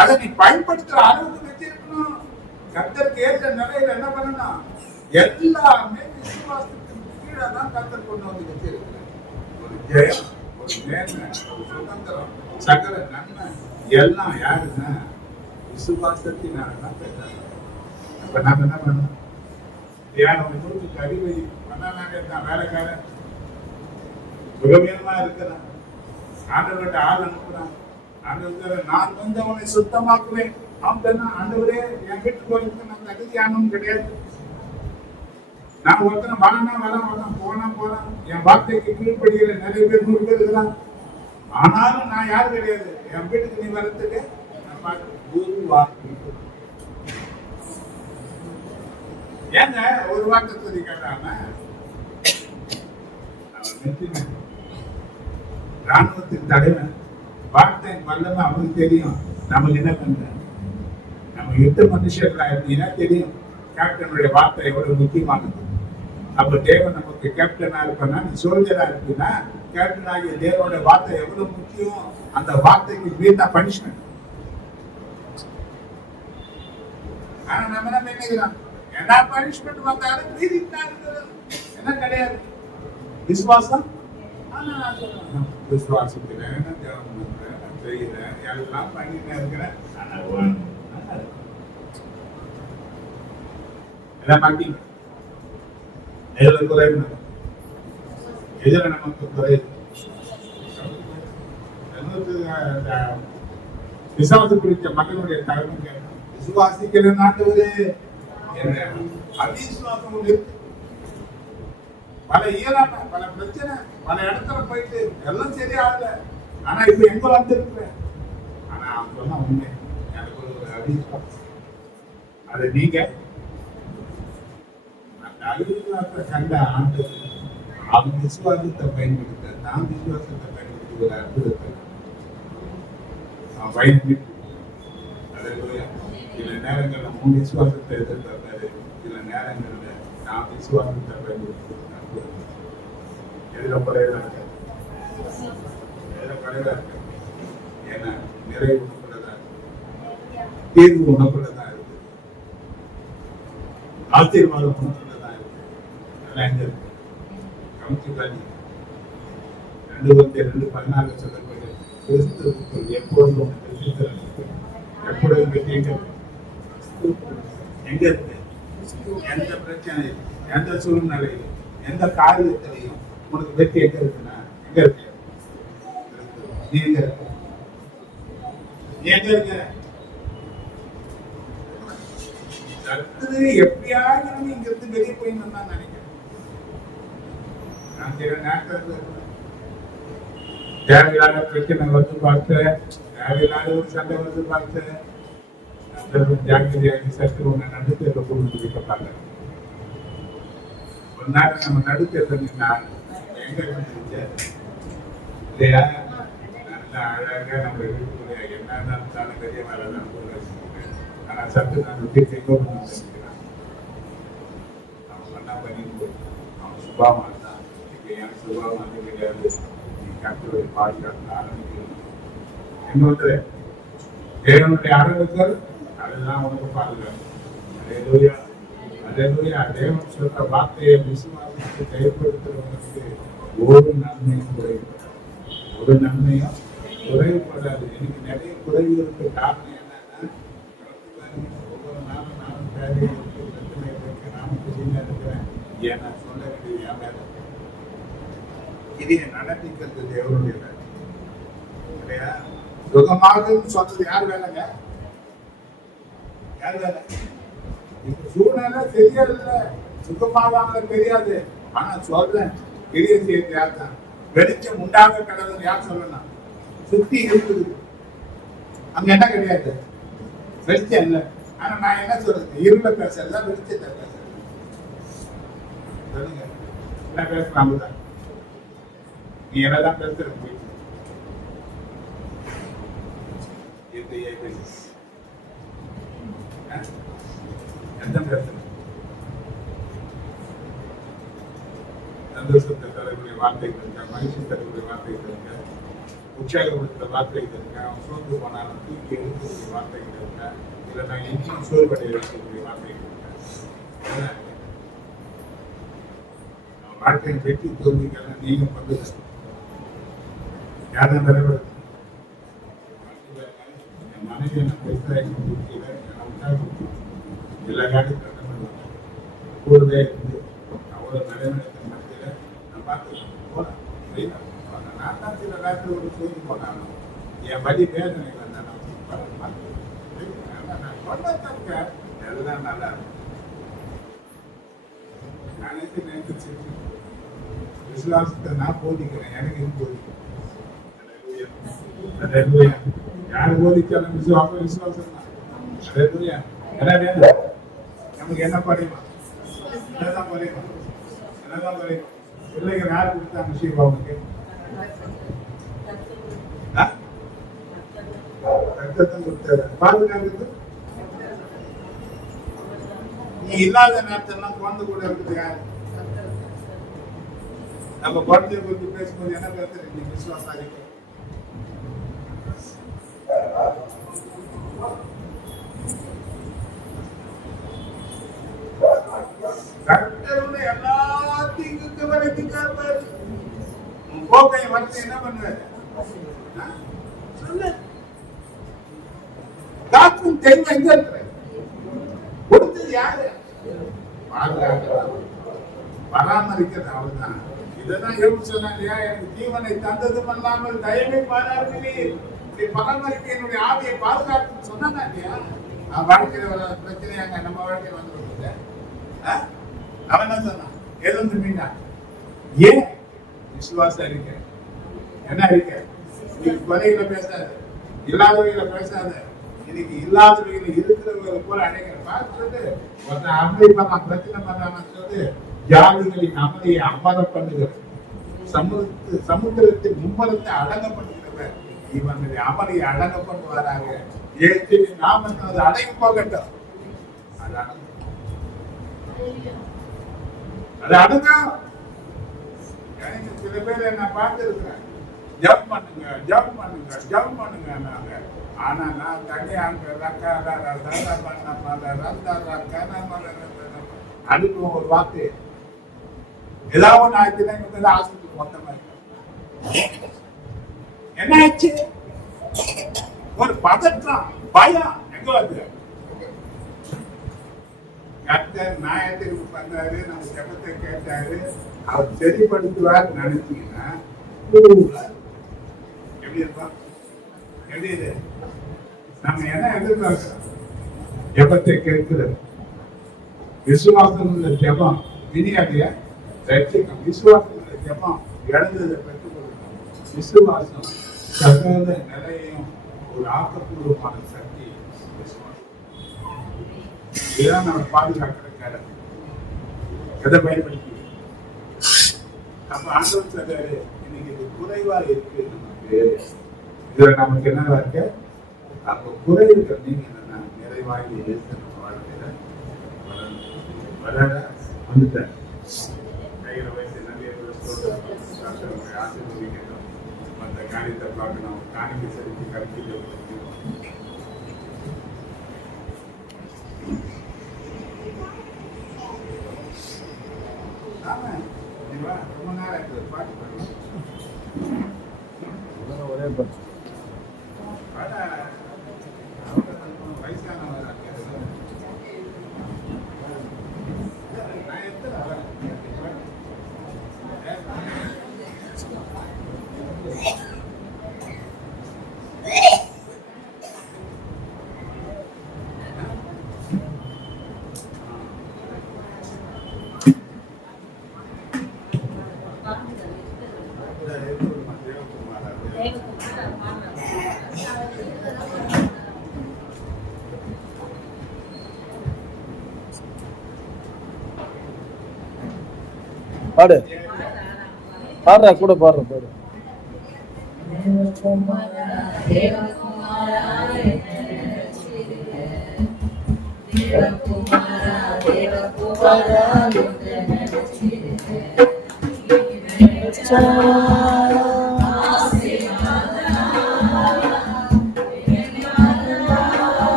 அதை நீ பயன்படுத்துற அளவுக்கு வச்சிருக்கணும். கர்த்தருக்கு ஏற்ற நிலையில என்ன பண்ணணும்? எல்லாமே விசுவாசத்துக்கு கீழே தான் கர்த்தர் கொண்டு வந்து வச்சிருக்கிறேன். ஒரு ஜெயம், ஒரு மேன்மை, ஒரு சுதந்திரம், சகல நன்மை எல்லாம் யாருன்னா விசுவாசத்தினாலதான் பெற்றாங்க. அப்ப நாம என்ன பண்ணணும்? நூற்றுக்கு அதிபதி பண்ணாங்க, வேலைக்காரன் சுகமீனமா இருக்கிறான், ஆண்டவர்கிட்ட ஆள் அனுப்புறான். ஆண்டவர் நான் வந்து அவனை சுத்தமாக்குவேன். அவன் ஆண்டவரே என் வீட்டுக்கு வரதுக்கு நான் தகுதியானவன் கிடையாது, நான் ஒருத்தனை வாங்கினா வரேன் போனா என் வார்த்தைக்கு கீழ்படுகிற நிறைய பேர் 100 பேர் இருக்கிறான். ஆனாலும் நான் யாரும் கிடையாது. என் வீட்டுக்கு நீ வர்றதுக்கு ஒரு வார்த்தை ஏங்க ஒரு வார்த்தை சொல்லி கேட்டாம ராணுவத்தின் தலைவன் வார்த்தை வல்லமை அவனுக்கு தெரியும். நமக்கு என்ன பண்ற நம்ம யுத்த மனுஷர்களா இருந்தீங்கன்னா தெரியும் கேப்டனுடைய வார்த்தை எவ்வளவு முக்கியமானது. அப்ப தேவன் நமக்கு கேப்டனா இருப்பா, நீ சோல்ஜரா இருப்பீங்கன்னா கேப்டன் ஆகிய தேவனோட வார்த்தை எவ்வளவு முக்கியம். அந்த வார்த்தைக்கு மீறினா பனிஷ்மெண்ட். ஆனா நம்ம என்ன நினைக்கிறோம், என்ன பனிஷ்மெண்ட் வந்தாலும் மீறிட்டாரு என்ன கிடையாது. விசுவாசம் விசுவாசிக்கிறேன், தேவன் பண்றேன், செய்யறேன், எல்லாம் பண்ணிட்டு இருக்கிறேன். எல்லாம் பண்ணி எதுல குறைவு, எதுல நமக்கு குறைவு. விசுவாசி குறித்த மக்களுடைய தலைமை விசுவாசிக்கிற நாட்டவரே அவிசுவாசம் இருக்கு. பல இயலாம பல பிரச்சனை பல இடத்துல போயிட்டு எல்லாம் சரியாகல. ஆனா இப்ப எங்க வந்திருக்கிறேன். ஆனா அவன் சொன்னா உண்மை, எனக்கு ஒரு அவிசுவாசம். அது நீங்க அந்த அவிசுவாசத்தை கண்ட ஆண்டு அவன் விசுவாசத்தை பயன்படுத்த நான் விசுவாசத்தை பயன்படுத்தி ஒரு அற்புதத்தை அவன் பயன்படுத்தி. சில நேரங்கள்ல உன் விசுவாசத்தை எதிர்த்தாரு, சில நேரங்கள்ல நான் விசுவாசத்தை பயன்படுத்தி எதுல குறைவா இருக்க, எதுல குறைவா இருக்க. ஏன்னா நிறைவு உணவுள்ளதா இருக்கு, தீர்வு உணவுள்ளதா இருக்கு, ஆசீர்வாதம் உணவுள்ளதா இருக்கு. அதெல்லாம் எங்க இருக்கு கமிச்சுக்காதி 2:14 சொல்லக்கூடிய கிறிஸ்துவுக்குள் எப்பொழுதும் எப்பொழுதும் வெற்றி எங்க இருக்கு. எந்த பிரச்சனையும் எந்த சூழ்நிலையிலும் எந்த காரியத்திலையும் உனக்கு வெற்றி எங்க இருக்குன்னா எங்க இருக்கு. நீ எங்க இருக்க, நீ எங்க இருக்க. எப்படியாவது இங்க இருந்து வெளியே போயின்னு தான் நினைக்கிறேன். நான் சில நேரத்தில் தேவையில்லாத பிரச்சனை வந்து பார்த்தேன், தேவையில்லாத ஒரு சண்டை வந்து பார்த்தேன். ஜாக்கிரதையாக சற்று உன்னை நடுத்தேர்ல கொண்டு வைக்க பார்த்தேன். ஒரு நாள் நம்ம நடுத்தேர்ல நின்னா எங்க இல்லையா, நல்லா அழகா நம்ம வீட்டுக்குள்ள என்ன இருந்தாலும் பெரிய வேலைதான் போல. ஆனா சற்று நான் வீட்டை அவன் பண்ணா பண்ணி அவன் சுபாவம் இருந்தான். இப்ப என் சுபாவம் வந்து கிடையாது. நீ கற்றுடைய பாதுகாப்பு ஆரம்பிக்கணும். இன்னொன்று தேவனுடைய அரணுக்கள் அதுதான் உனக்கு பாதுகாப்பு. அதேலூயா அதேலூயா. தேவன் சொல்ற வார்த்தையை விசுவாசத்தை செயல்படுத்துறவங்களுக்கு ஒரு நன்மையும் குறைபடாது, ஒரு நன்மையும் குறைபடாது. எனக்கு நிறைய குறைவுகளுக்கு காரணம் என்னன்னா, ஒவ்வொரு நாளும் நானும் பிரச்சனை இருக்கு, நானும் பிரச்சனை இருக்கிறேன். ஏன்னா சொல்ல வேண்டியது என் வேலை, இதை நடத்திக்கிறது தேவனுடைய வேலை இல்லையா. சுகமாக சொல்றது யார் வேலைங்க, யார் வேலை. இப்ப சூழ்நிலை தெரியல, சுகமாக தெரியாது. ஆனா சொல்றேன் பெரிய செய்தி யார் தான், வெளிச்சம் உண்டாக கிடக்குது யார் சொல்லணும், சுத்தி இருக்குது. அங்க என்ன கிடையாது, வெளிச்சம் இல்லை. ஆனா நான் என்ன சொல்றது, இருள பேசல வெளிச்சத்தை பேசுறேன். சொல்லுங்க என்ன பேசுறாங்க, நீ என்னதான் பேசுற எந்த பேசுற சந்தோஷத்தை தரக்கூடிய வார்த்தைகள் இருக்க, மகிழ்ச்சி தரக்கூடிய வார்த்தைகள் இருக்க, உற்சாகப்படுத்துற வார்த்தைகள் இருக்க, அவன் சோர்ந்து போனாலும் தூக்கி எடுக்கக்கூடிய வார்த்தைகள் இருக்க, இல்லை நான் எங்கேயும் சோர்வடைய இருக்கக்கூடிய வார்த்தைகள் இருக்க. வாழ்க்கையின் வெற்றி தோல்விகள் நீங்க பண்றது யாரும் தலைவர் என் மனைவி என்ன பேசுறேன் எல்லா காலையும் கூடவே இருந்து அவ்வளோ நடைமுறைத்தின் மத்தியில் நான் பார்த்து போனேன். நான் தான் சில நேரத்தில் ஒரு சோதி போனாலும் என் வழி வேதனை வந்தா நான் சொன்னதுக்கு எல்லாம் நல்லா இருக்கும். நான் நினைச்சு விசுவாசத்தை நான் போதிக்கிறேன், எனக்கு இது போதிக்கிறேன். யாரு போதிச்சாலும் விசுவாசம் தான். என்ன வேணும் நமக்கு? என்ன படிமா? என்னதான் படிமா? என்னதான் படிமா? பிள்ளைங்க யாரு கொடுத்தாங்க ஸ்ரீபாவுக்கு? ரத்தத்தை கொடுத்தாரு. பாதுகாக்கிறது நீ இல்லாத நேரத்தெல்லாம் குழந்தை கூட இருக்குது யாரு? நம்ம குழந்தைய குறித்து பேசும்போது என்ன பேசுறீங்க? நீ விசுவாசம் ஆகிட்டு கர்த்தருடைய எல்லாத்தையும் கவனித்துக்காரு. போக்கை வந்து என்ன பண்ணுவாரு? சொல்லு. காக்கும் தெய்வம் எங்க இருக்கிற? கொடுத்தது யாரு? பராமரிக்கிறது அவர்தான். இதெல்லாம் எப்படி சொன்னாங்க? எனக்கு ஜீவனை தந்ததும் அல்லாமல் தயவை பாராட்டுகிறேன், பராமரிக்க என்னுடைய ஆவியை பாதுகாப்பு சொன்னாங்க இல்லையா? வாழ்க்கையில வர பிரச்சனையாங்க நம்ம வாழ்க்கையில் வந்து அவன் என்ன சொன்னான்? எழுந்து மீண்டா. ஏன்? விசுவாசம் இருக்க. என்ன இருக்க? நீ கொலையில பேசாத, இல்லாதவையில பேசாத. இன்னைக்கு இல்லாதவையில இருக்கிறவங்களை போல அடைக்கிற பார்த்து ஒருத்தன் அமை பண்ண பிரச்சனை பண்ணான்னு சொல்லி ஜாதிகளின் அமைதியை அம்பாதம் பண்ணுகிறது. சமுத்திரத்தின் மும்மலத்தை அடங்க பண்ணுகிறவர் இவனுடைய அமளியை அடங்க பண்ணுவாராங்க. ஏற்று நாம அது அடங்கி போகட்டும். அது அடங்க. சில பேர் என்ன பார்த்து இருக்கிறேன், ஜம்ப் பண்ணுங்க ஜம்ப் பண்ணுங்க ஜம்ப் பண்ணுங்க நாங்க. ஆனா நான் தனியா அதுக்கு ஒரு வார்த்தை ஏதாவது ஒண்ணு ஆச்சுன்னா ஆஸ்பத்திரி மொத்தமா என்ன ஆச்சு? ஒரு பதற்றம், பயம். எங்க வந்து கர்த்தர் நியாயத்திற்கு பண்ணாரு, நம்ம ஜெபத்தை கேட்டாரு, அவர் சரிப்படுத்துவார் நினைச்சீங்கன்னா எப்படி இருப்போம்? எப்படி இது? நம்ம என்ன எதிர்பார்க்கிறோம்? ஜெபத்தை கேட்கிறது. விசுவாசம் உள்ள ஜெபம் வினியாடிய ரட்சிக்கும். விசுவாசம் உள்ள ஜெபம் இழந்ததை பெற்றுக் கொடுக்கும். விசுவாசம் சகல நிலையையும் ஒரு ஆக்கப்பூர்வமான சக்தி விசுவாசம். இதுதான் நம்ம பாதுகாக்கிற காலம். எதை பயன்படுத்தி அப்ப ஆண்டவன் சொல்றாரு, இன்னைக்கு இது குறைவா இருக்கு நமக்கு, இதுல நமக்கு என்ன இருக்கு? அப்ப குறைவுகள் நீங்க என்னன்னா நிறைவாகி நம்ம வாழ்க்கையில வளர வந்துட்டார். கையில வயசு நிறைய ஆசீர்வதிக்கணும். அந்த காரியத்தை பார்க்கணும். காணிக்கை செலுத்தி கருத்து ரொம்ப நேரம் பாட்டு பண்ணலாம். ஒரே பாட்டு வயசானவர் பாடு பாடுற கூட பாடுற பாடு.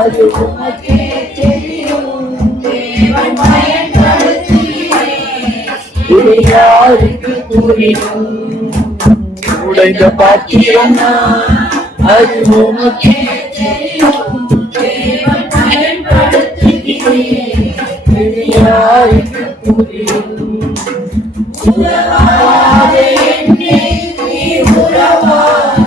அது உமக்கே தெரியும். யாருக்கு கூறினோம் உடைந்த பாத்திரம் அது உமக்கே தெரியும் தேவன் பயன்படுத்துகிறேன் யாருக்கு கூறினோம் உறவாத என்னை நீ உறவாதி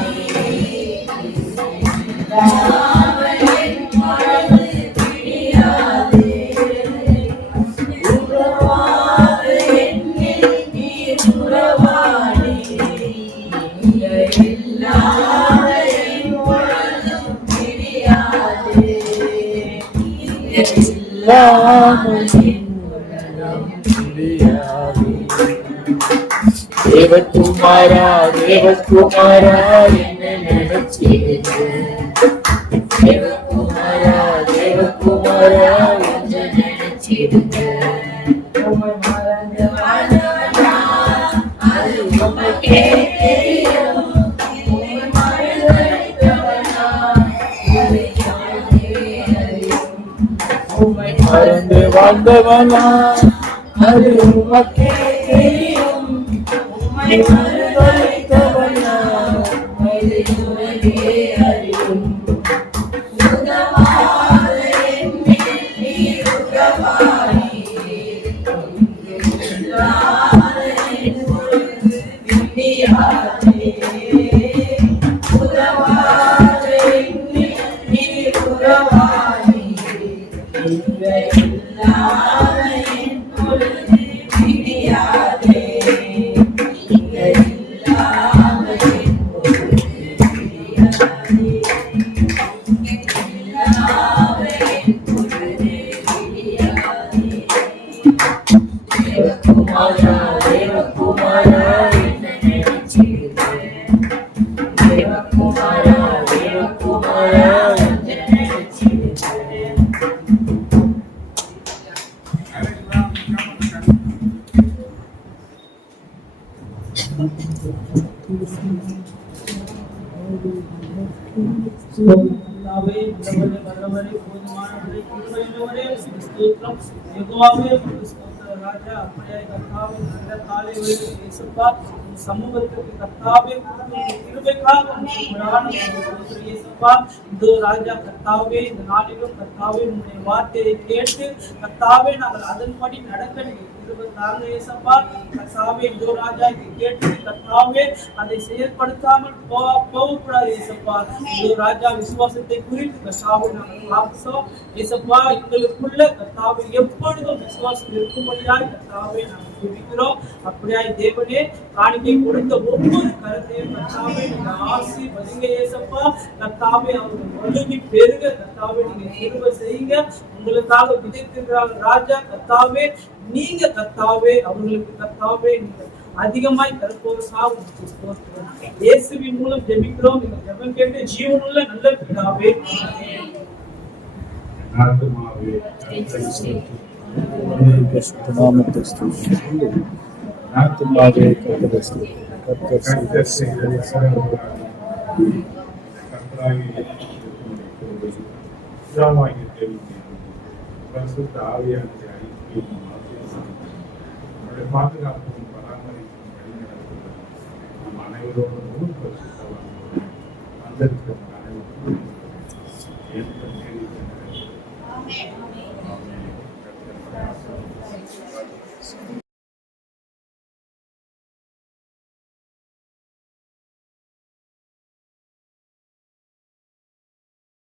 தேவகுமாரா தேவகுமாரா என்ன நினைச்சிருக்க தேவகுமாரா தேவகுமாரா என்ன நினைச்சிருக்க மறந்து வாழ்ந்தவனா அது உமக்கே தெரியும் மறந்து வாழ்ந்தவனா அது உமக்கே தெரியும் உம்மை மறுதலித்தவனா அது உமக்கே அறியும் உதவாத என்னில் நீர் உதவாடி உதவாத என் பொழுது விண்ணியாதே உதவாத என்னில் நீர் உதவாடி இல்லாத என் பொழுது விடியாதே இல்லாத என் பொழுது விடியாதே இல்லாத என் பொழுது விடியாதே தேவகுமாரா தேவகுமாரா என்ன நினைச்சிருக்க தேவகுமாரா தேவகுமாரா என்ன நினைச்சிருக்க கர்த்தாவே, நல்லவரே, வல்லவரே, போதுமானவரே, கிருபையுள்ளவரே, ஸ்தோத்திரம். யெகோவாவே, உமக்கு ஸ்தோத்திரம் ராஜா. அப்படியாய் கர்த்தாவே, நல்ல காலை வேளையில் இயேசுப்பா, உம் சமூகத்திற்கு கர்த்தாவே, உம்முடைய கிருபைக்காக உமக்கு கொடான ஸ்தோத்திரம் இயேசுப்பா. இதோ ராஜா கர்த்தாவே, இந்த நாளிலும் கர்த்தாவே உம்முடைய வார்த்தையை கேட்டு கர்த்தாவே நாங்கள் அதன்படி நடக்க நீங்க கிருபை தாங்க இயேசுப்பா. கர்த்தாவே, இதோ ராஜா இதை கேட்டு கர்த்தாவே அதை செயல்படுத்தாமல் போகக்கூடாது இயேசுப்பா. இதோ ராஜா விசுவாசத்தை குறித்து கர்த்தாவே நாங்கள் பார்க்கிறோம் இயேசுப்பா. எங்களுக்குள்ள கர்த்தாவே எப்பொழுதும் விசுவாசம் இருக்கும்படியாய் கர்த்தாவே நாங்கள் ஜெபிக்கிறோம். அப்படியாய் தேவனே, காணிக்கை கொடுத்த ஒவ்வொரு கருத்தையும் கர்த்தாவே நீங்க ஆசீர்வதிங்க இயேசுப்பா. கர்த்தாவே அவர்கள் ஒழுங்கி பெருக கர்த்தாவே நீங்க கிருபை செய்யுங்க. உங்களுக்காக விதைத்திருக்கிறார்கள் ராஜா கர்த்தாவே. நீங்க கர்த்தாவே அவர்களுக்கு கர்த்தாவே நீங்க அதிகமாய் தரப்போவதற்காக உங்களுக்கு ஸ்தோத்திரம். இயேசுவின் மூலம் ஜெபிக்கிறோம். நீங்க ஜெபம் கேட்டு ஜீவனுள்ள நல்ல பிதாவே. ஆத்துமாவே நாமத்தை ஸ்தோத்திரம். ஆத்துமாவே கர்த்தரை ஸ்தோத்திரம். கர்த்தர் கர்த்தர் செய்த சகல பரிசுத்த ஆவியானவரை அறிக்கையும் அவருடைய பாதுகாப்பும் பராமரிப்பும் வழிநடத்தும் நம் அனைவரோடும் பரிசுத்தவான்களோடு வந்திருக்கிற அனைவரும்